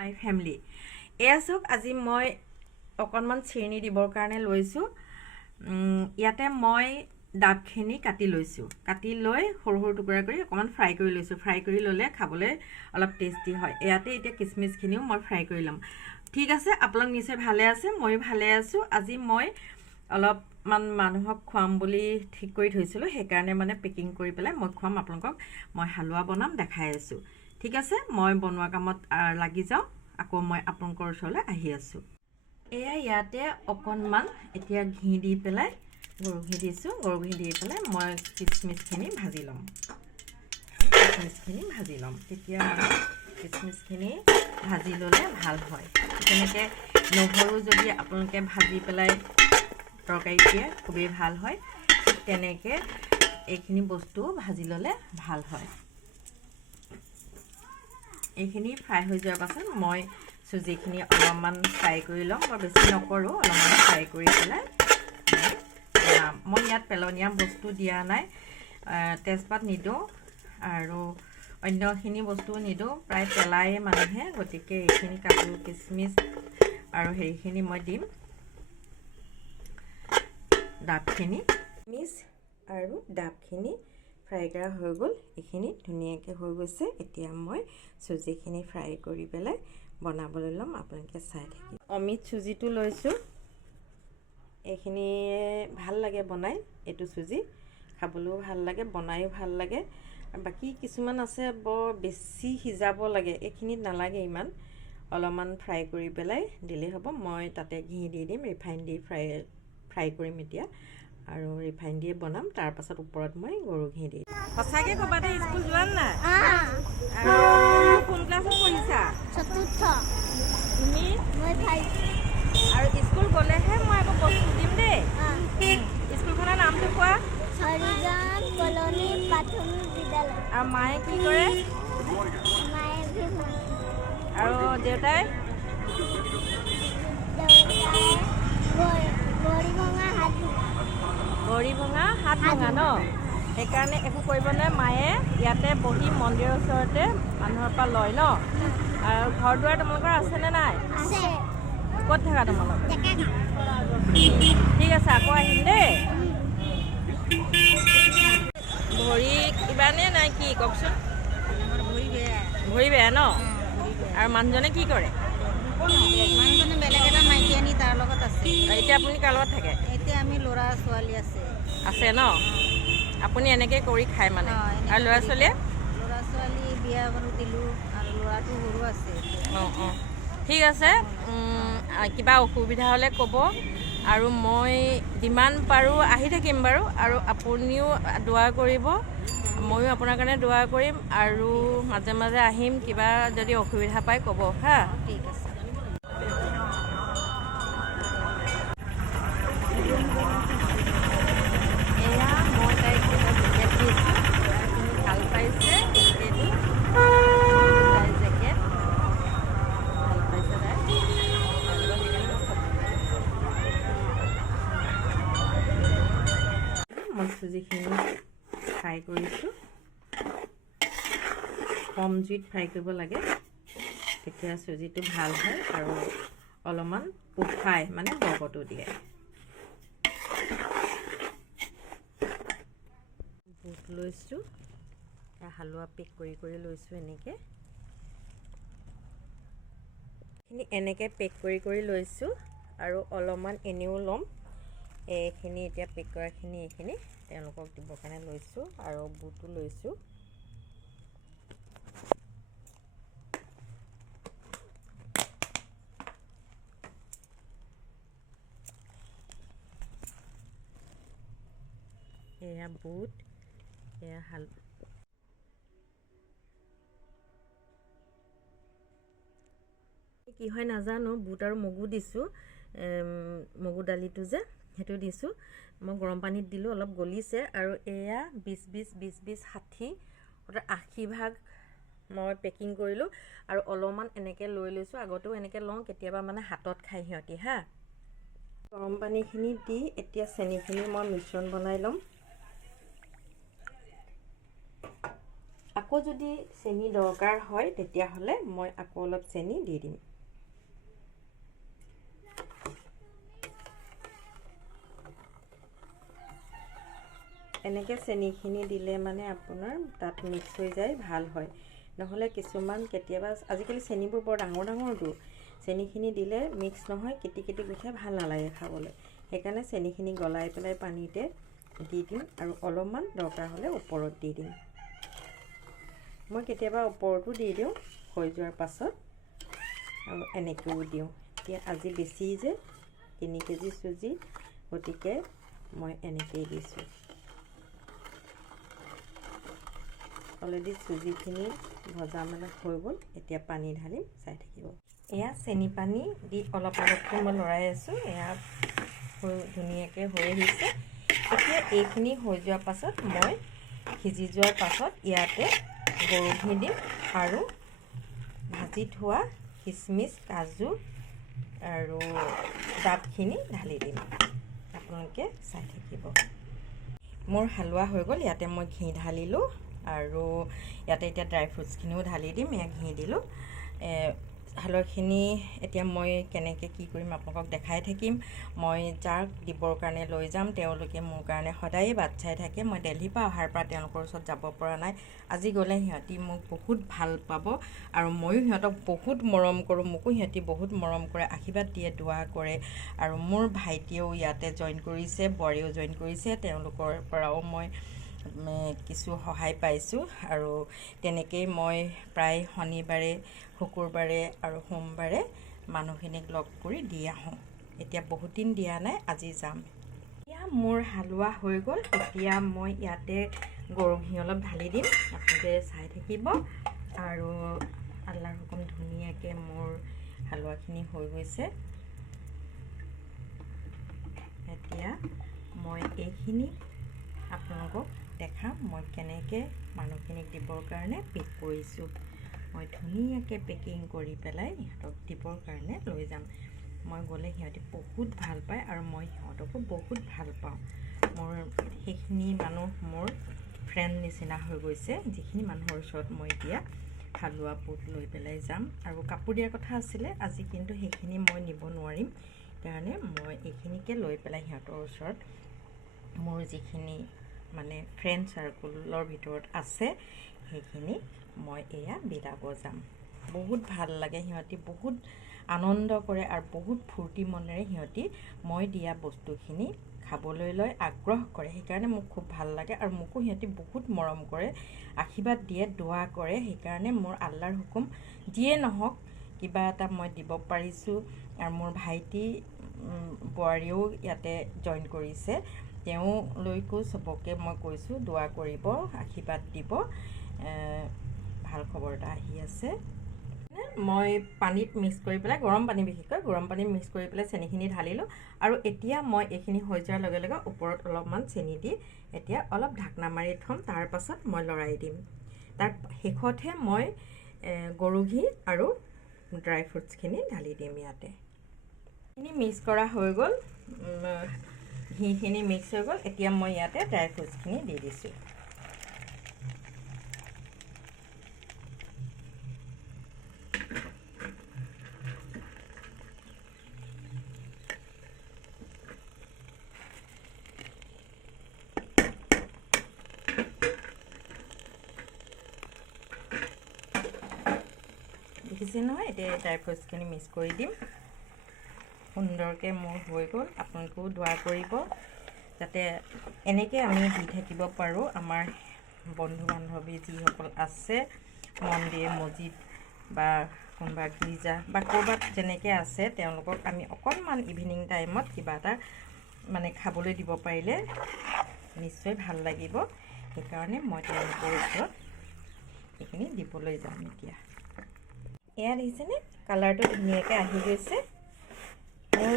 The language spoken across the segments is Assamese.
মাই ফ্যামিলি এয়া চাওক আজি মই অকণমান চিনি দিবৰ কাৰণে লৈছোঁ ইয়াতে মই ডাবখিনি কাটি লৈছোঁ কাটি লৈ সৰু সৰু টুকুৰা কৰি অকণমান ফ্ৰাই কৰি লৈছোঁ ফ্ৰাই কৰি ল'লে খাবলৈ অলপ টেষ্টি হয় ইয়াতে এতিয়া কিচমিচখিনিও মই ফ্ৰাই কৰি ল'ম ঠিক আছে আপোনালোক নিশ্চয় ভালে আছে মই ভালে আছোঁ আজি মই অলপমান মানুহক খুৱাম বুলি ঠিক কৰি থৈছিলোঁ সেইকাৰণে মানে পেকিং কৰি পেলাই মই খুৱাম আপোনালোকক মই হালুৱা বনাম দেখাই আছোঁ ঠিক আছে মই বনোৱা কামত লাগি যাওঁ আকৌ মই আপোনালোকৰ ওচৰলৈ আহি আছোঁ এয়া ইয়াতে অকণমান এতিয়া ঘি দি পেলাই গৰু ঘি দিছোঁ গৰু ঘি দি পেলাই মই কিচমিচখিনি ভাজি ল'ম তেতিয়া মানে কিচমিচখিনি ভাজি ল'লে ভাল হয় তেনেকৈ নহৰু যদি আপোনালোকে ভাজি পেলাই তৰকাৰী দিয়ে খুবেই ভাল হয় তেনেকৈ এইখিনি বস্তু ভাজি ল'লে ভাল হয় এইখিনি ফ্ৰাই হৈ যোৱাৰ পাছত মই চুজিখিনি অলপমান ফ্ৰাই কৰি ল'ম মই বেছি নকৰোঁ অলপমান ফ্ৰাই কৰি পেলাই মই ইয়াত পেলনীয়া বস্তু দিয়া নাই তেজপাত নিদিওঁ আৰু অন্যখিনি বস্তু নিদিওঁ প্ৰায় পেলায়ে মানুহে গতিকে এইখিনি কাজু কিচমিচ আৰু হেৰিখিনি মই দিম ডাবখিনি মিচ আৰু ডাবখিনি ফ্ৰাই কৰা হৈ গ'ল এইখিনি ধুনীয়াকৈ হৈ গৈছে এতিয়া মই চুজিখিনি ফ্ৰাই কৰি পেলাই বনাবলৈ ল'ম আপোনালোকে চাই থাকিব অমিত চুজিটো লৈছোঁ এইখিনি ভাল লাগে বনাই এইটো চুজি খাবলৈও ভাল লাগে বনায়ো ভাল লাগে আৰু বাকী কিছুমান আছে বৰ বেছি সিজাব লাগে এইখিনিত নালাগে ইমান অলপমান ফ্ৰাই কৰি পেলাই দিলেই হ'ব মই তাতে ঘি দি দিম ৰিফাইন দি ফ্ৰাই কৰিম এতিয়া আৰু ৰিফাইন দিয়ে বনাম তাৰ পাছত ওপৰত মই গৰু ঘি দিম সঁচাকৈ ক'বা দে স্কুল যোৱা নাই আৰু কোন ক্লাছত পঢ়িছা চতুৰ্থ তুমি মই আৰু স্কুল গ'লেহে মই আকৌ বস্তু দিম দেই স্কুলখনৰ নামটো কোৱা হৰিজন কলনী প্ৰাথমিক বিদ্যালয় আৰু মায়ে কি কৰে মায়ে আৰু দেউতাই ভৰি ভঙা হাত ভঙা ন সেইকাৰণে একো কৰিব নোৱাৰে মায়ে ইয়াতে বহি মন্দিৰৰ ওচৰতে মানুহৰ পৰা লয় ন আৰু ঘৰ দুৱাৰ তোমালোকৰ আছেনে নাই আছে ক'ত থাকা তোমালোক ঠিক আছে আকৌ আহিম দেই ভৰি কিবানে নাই কি কওকচোন ভৰি বেয়া ন আৰু মানুহজনে কি কৰে মানুহজনে বেলেগ এটা মাইকী আনি তাৰ লগত আছে এতিয়া আপুনি কাৰ লগত থাকে এতিয়া আমি ল'ৰা ছোৱালী আছে ন আপুনি এনেকৈ কৰি খায় মানে আৰু ল'ৰা ছোৱালীয়ে বিয়া বাৰু দিলোঁ আৰু ল'ৰাটো সৰু আছে অঁ ঠিক আছে কিবা অসুবিধা হ'লে ক'ব আৰু মই যিমান পাৰোঁ আহি থাকিম বাৰু আৰু আপুনিও দোৱা কৰিব ময়ো আপোনাৰ কাৰণে দোৱা কৰিম আৰু মাজে মাজে আহিম কিবা যদি অসুবিধা পায় ক'ব হা ঠিক আছে এয়া মই তাইক জেকেট দিছোঁ ভাল পাইছে এইটো তাইৰ জেকেট ভাল পাইছে তাই মই চুজিখিনি ফ্ৰাই কৰিছোঁ কম জুইত ফ্ৰাই কৰিব লাগে তেতিয়া চুজিটো ভাল হয় আৰু অলপমান উঠাই মানে বগটো দিয়ে বুট লৈছোঁ হালোৱা পেক কৰি লৈছোঁ এনেকৈ পেক কৰি লৈছোঁ আৰু অলপমান এনেও ল'ম এইখিনি এতিয়া পেক কৰাখিনি এইখিনি তেওঁলোকক দিবৰ কাৰণে লৈছোঁ আৰু বুটো লৈছোঁ এয়া বুট এয়া কি হয় নাজানো বুট আৰু মগু দিছোঁ মগু দালিটো যে সেইটো দিছোঁ মই গৰম পানীত দিলোঁ অলপ গলিছে আৰু এয়া 20-20 60 80 ভাগ মই পেকিং কৰিলোঁ আৰু অলপমান এনেকৈ লৈ লৈছোঁ আগতেও এনেকৈ লওঁ কেতিয়াবা মানে হাতত খাই সিহঁতি হা গৰম পানীখিনি দি এতিয়া চেনিখিনি মই মিশ্ৰণ বনাই ল'ম আকৌ যদি চেনি দৰকাৰ হয় তেতিয়াহ'লে মই আকৌ অলপ চেনি দি দিম। এনেকৈ চেনিখিনি দিলে মানে আপোনাৰ তাত মিক্স হৈ যায়, ভাল হয়। নহ'লে কিছুমান কেতিয়াবা আজিকালি চেনিবোৰ বৰ ডাঙৰ ডাঙৰটো, চেনিখিনি দিলে মিক্স নহয়, কেটি কেটি গুঠে, ভাল নালাগে খাবলৈ। সেইকাৰণে চেনিখিনি গলাই পেলাই পানীতে দি দিম আৰু অলপমান দৰকাৰ হ'লে ওপৰত দি দিম। মই কেতিয়াবা ওপৰতো দি দিওঁ হৈ যোৱাৰ পাছত, আৰু এনেকৈও দিওঁ। এতিয়া আজি বেছি যে 3 কেজি চুজি, গতিকে মই এনেকৈয়ে দিছোঁ। অলৰেডি চুজিখিনি ভজা মেলা হৈ গ'ল, এতিয়া পানী ঢালিম, চাই থাকিব। এয়া চেনি পানী দি অলপ অলপকৈ মই লৰাই আছোঁ। এয়া ধুনীয়াকৈ হৈ আহিছে। এতিয়া এইখিনি হৈ যোৱাৰ পাছত মই সিজি যোৱাৰ পাছত ইয়াতে গৰু ঘি দিম আৰু ভাজি থোৱা কিচমিচ, কাজু আৰু ডাবখিনি ঢালি দিম। আপোনালোকে চাই থাকিব। মোৰ হালোৱা হৈ গ'ল। ইয়াতে মই ঘি ঢালিলোঁ আৰু ইয়াতে এতিয়া ড্ৰাই ফ্ৰুটছখিনিও ঢালি দিম। এয়া ঘি দিলোঁ। হালোৱাখিনি এতিয়া মই কেনেকৈ কি কৰিম আপোনালোকক দেখাই থাকিম। মই যাক দিবৰ কাৰণে লৈ যাম তেওঁলোকে মোৰ কাৰণে সদায়ে বাট চাই থাকে। মই দিল্লীৰ পৰা অহাৰ পৰা তেওঁলোকৰ ওচৰত যাব পৰা নাই। আজি গ'লে সিহঁতি মোক বহুত ভাল পাব আৰু ময়ো সিহঁতক বহুত মৰম কৰোঁ। মোকো সিহঁতি বহুত মৰম কৰে, আশীৰ্বাদ দিয়ে, দোৱা কৰে। আৰু মোৰ ভাইটিয়েও ইয়াতে জইন কৰিছে, বোৱাৰীয়েও জইন কৰিছে। তেওঁলোকৰ পৰাও মই কিছু সহায় পাইছোঁ আৰু তেনেকেই মই প্ৰায় শনিবাৰে, শুকুৰবাৰে আৰু সোমবাৰে মানুহখিনিক লগ কৰি দি আহোঁ। এতিয়া বহুত দিন দিয়া নাই, আজি যাম। এতিয়া মোৰ হালোৱা হৈ গ'ল। এতিয়া মই ইয়াতে গৰু ঘি অলপ ঢালি দিম, আপোনালোকে চাই থাকিব। আৰু আল্লাৰ হুকুম ধুনীয়াকৈ মোৰ হালোৱাখিনি হৈ গৈছে। এতিয়া মই এইখিনি আপোনালোকক দেখাম মই কেনেকৈ মানুহখিনিক দিবৰ কাৰণে পেক কৰিছোঁ। মই ধুনীয়াকৈ পেকিং কৰি পেলাই সিহঁতক দিবৰ কাৰণে লৈ যাম। মই গ'লে সিহঁতি বহুত ভাল পায় আৰু মই সিহঁতকো বহুত ভাল পাওঁ। মোৰ সেইখিনি মানুহ মোৰ ফ্ৰেণ্ড নিচিনা হৈ গৈছে, যিখিনি মানুহৰ ওচৰত মই এতিয়া হালোৱা বুট লৈ পেলাই যাম। আৰু কাপোৰ দিয়াৰ কথা আছিলে আজি, কিন্তু সেইখিনি মই নিব নোৱাৰিম। সেইকাৰণে মই এইখিনিকে লৈ পেলাই সিহঁতৰ ওচৰত মোৰ যিখিনি মানে ফ্ৰেণ্ড চাৰ্কুলৰ ভিতৰত আছে সেইখিনি মই এয়া বিলাব যাম। বহুত ভাল লাগে, সিহঁতি বহুত আনন্দ কৰে আৰু বহুত ফূৰ্তি মনেৰে সিহঁতি মই দিয়া বস্তুখিনি খাবলৈ লৈ আগ্ৰহ কৰে। সেইকাৰণে মোক খুব ভাল লাগে আৰু মোকো সিহঁতি বহুত মৰম কৰে, আশীৰ্বাদ দিয়ে, দোৱা কৰে। সেইকাৰণে মোৰ আল্লাৰ হুকুম যিয়ে নহওক কিবা এটা মই দিব পাৰিছোঁ। আৰু মোৰ ভাইটি বোৱাৰীয়েও ইয়াতে জইন কৰিছে, তেওঁলৈকো চবকে মই কৈছোঁ দোৱা কৰিব, আশীৰ্বাদ দিব। ভাল খবৰ এটা আহি আছে। মই পানীত মিক্স কৰি পেলাই, গৰম পানী বিশেষকৈ গৰম পানীত মিক্স কৰি পেলাই চেনিখিনি ঢালিলোঁ। আৰু এতিয়া মই এইখিনি হৈ যোৱাৰ লগে লগে ওপৰত অলপমান চেনি দি এতিয়া অলপ ঢাকনা মাৰি থ'ম। তাৰ পাছত মই লৰাই দিম। তাৰ শেষতহে মই গৰু ঘি আৰু ড্ৰাই ফ্ৰুটছখিনি ঢালি দিম। ইয়াতে এইখিনি মিক্স কৰা হৈ গ'ল, ঘিখিনি মিক্স হৈ গ'ল। এতিয়া মই ইয়াতে ড্ৰাই ফ্ৰুটছখিনি দি দিছোঁ। দেখিছে নহয়, এতিয়া ড্ৰাই ফ্ৰুটছখিনি মিক্স কৰি দিম। সুন্দৰকৈ মোৰ হৈ গ'ল। আপোনালোকেও দোৱা কৰিব যাতে এনেকৈ আমি দি থাকিব পাৰোঁ। আমাৰ বন্ধু বান্ধৱী যিসকল আছে, মন্দিৰ মছজিদ বা কোনোবা গীৰ্জা বা ক'ৰবাত যেনেকৈ আছে, তেওঁলোকক আমি অকণমান ইভিনিং টাইমত কিবা এটা মানে খাবলৈ দিব পাৰিলে নিশ্চয় ভাল লাগিব। সেইকাৰণে মই তেওঁলোকৰ ওচৰত এইখিনি দিবলৈ যাম। এতিয়া এয়া দেখিছেনে, কালাৰটো ধুনীয়াকৈ আহি গৈছে। মোৰ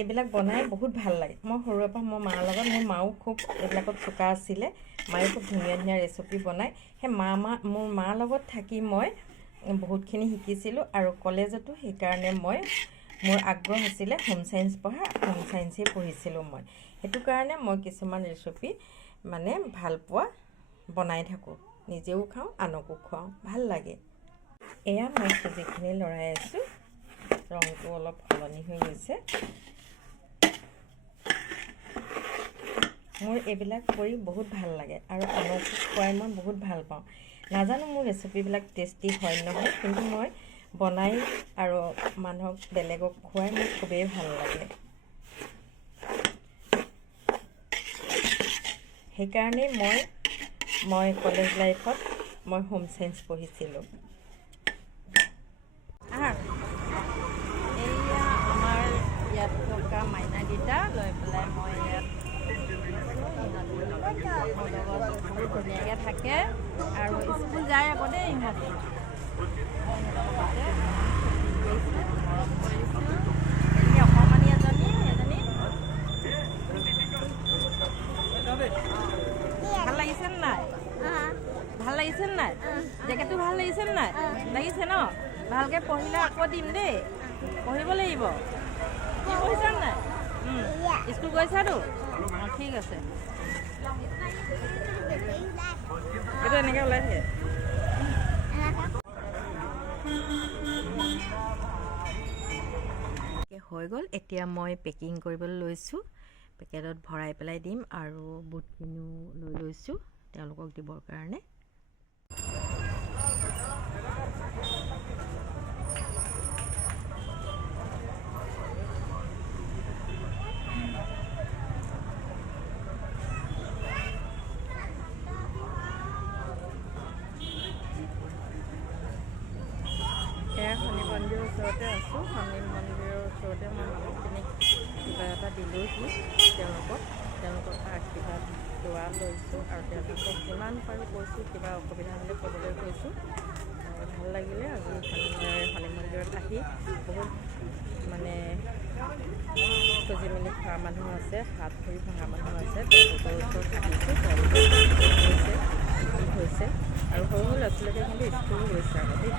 এইবিলাক বনাই বহুত ভাল লাগে। মই সৰুৰে পৰা মোৰ মাৰ লগত, মোৰ মাও খুব এইবিলাকত চোকা আছিলে। মায়ে খুব ধুনীয়া ধুনীয়া ৰেচিপি বনায়। সেই মোৰ মাৰ লগত থাকি মই বহুতখিনি শিকিছিলোঁ। আৰু কলেজতো সেইকাৰণে মোৰ আগ্ৰহ আছিলে হোম চায়েন্স পঢ়া, হোম চায়েন্সেই পঢ়িছিলোঁ মই। সেইটো কাৰণে মই কিছুমান ৰেচিপি মানে ভাল পোৱা বনাই থাকোঁ। নিজেও খাওঁ, আনকো খুৱাওঁ, ভাল লাগে। এয়া মই চুজিখিনি লৰাই আছোঁ, ৰংটো অলপ সলনি হৈ গৈছে। মোৰ এইবিলাক কৰি বহুত ভাল লাগে আৰু আনকো খুৱাই মই বহুত ভাল পাওঁ। নাজানো মোৰ ৰেচিপিবিলাক টেষ্টি হয় নহয়, কিন্তু মই বনাই আৰু মানুহক বেলেগক খুৱাই মোৰ খুবেই ভাল লাগে। সেইকাৰণেই মই কলেজ লাইফত মই হোম চায়েন্স পঢ়িছিলোঁ। এয়া আমাৰ ইয়াত থকা মাইনাকেইটা লৈ পেলাই মই ইয়াত মোৰ লগত বহুত ধুনীয়াকৈ থাকে আৰু স্কুল যায় আকৌ দেই ইহঁতে। মৰম কৰিছোঁ। অকণমানি এজনী ভাল লাগিছে নাই? ভাল লাগিছে নাই? জেকেটটো ভাল লাগিছে নাই? লাগিছে ন? ভালকৈ পঢ়িলে আকৌ দিম দেই, পঢ়িব লাগিব। কি পঢ়িছা নাই? স্কুল গৈছাতো? অঁ ঠিক আছে। এইটো এনেকৈ ওলাই থাকে। হৈ গ'ল। এতিয়া মই পেকিং কৰিবলৈ লৈছোঁ, পেকেটত ভৰাই পেলাই দিম আৰু বুটখিনিও লৈ লৈছোঁ তেওঁলোকক দিবৰ কাৰণে। এয়া শনি মন্দিৰৰ ওচৰতে আছোঁ। শনি মন্দিৰৰ ওচৰতে মই মানুহখিনিক কিবা এটা দিলোঁহি, তেওঁলোকৰ পৰা আশীৰ্বাদ লোৱা লৈছোঁ আৰু তেওঁলোকক যিমান পাৰোঁ কৈছোঁ, কিবা অসুবিধা হ'লে ক'বলৈ কৈছোঁ। ভাল লাগিলে আজি শনি মন্দিৰত আহি। বহুত মানে খুজি মেলি খোৱা মানুহ আছে, হাত ভৰি ভঙা মানুহ আছে, তেওঁলোকৰ ওচৰত আহিছোঁ। তেওঁলোকৰ হৈছে আৰু সৰু সৰু ল'ৰা ছোৱালীকে কিন্তু স্কুলো গৈছে আকৌ দেই।